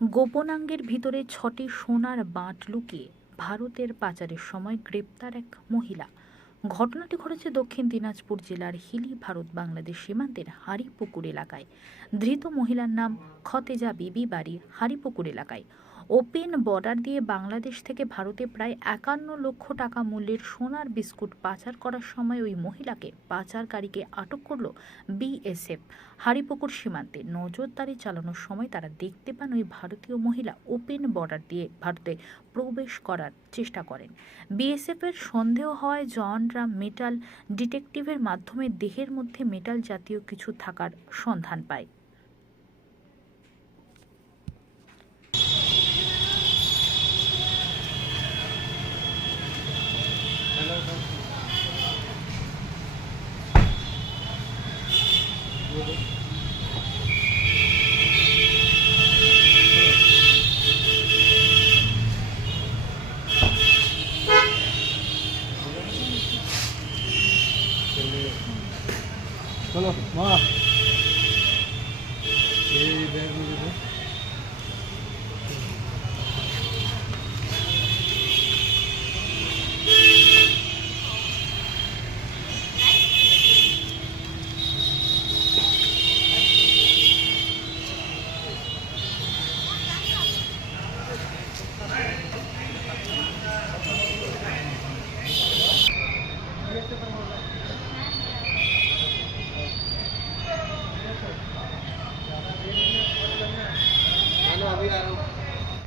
গোপনাঙ্গের ভিতরে ৬টি সোনার বাঁট লুকিয়ে ভারতের পাচারের সময় গ্রেপ্তার এক মহিলা। ঘটনাটি ঘটেছে দক্ষিণ দিনাজপুর জেলার হিলি ভারত বাংলাদেশ সীমান্তের হারিপুকুর এলাকায়। ধৃত মহিলার নাম খতেজা বিবি, বাড়ি হারিপুকুর এলাকায়। ওপেন বর্ডার দিয়ে বাংলাদেশ থেকে ভারতে প্রায় ৫১ লক্ষ টাকা মূল্যের সোনার বিস্কুট পাচার করার সময় ওই মহিলাকে পাচারকারীকে আটক করল বিএসএফ। হারিপুকুর সীমান্তে নজরদারি চালানোর সময় তারা দেখতে পান ওই ভারতীয় মহিলা ওপেন বর্ডার দিয়ে ভারতে প্রবেশ করার চেষ্টা করেন। বিএসএফের সন্দেহ হওয়ায় জওয়ানরা মেটাল ডিটেকটিভের মাধ্যমে দেহের মধ্যে মেটাল জাতীয় কিছু থাকার সন্ধান পায়। चलो माँ ये बैग मुझे दो।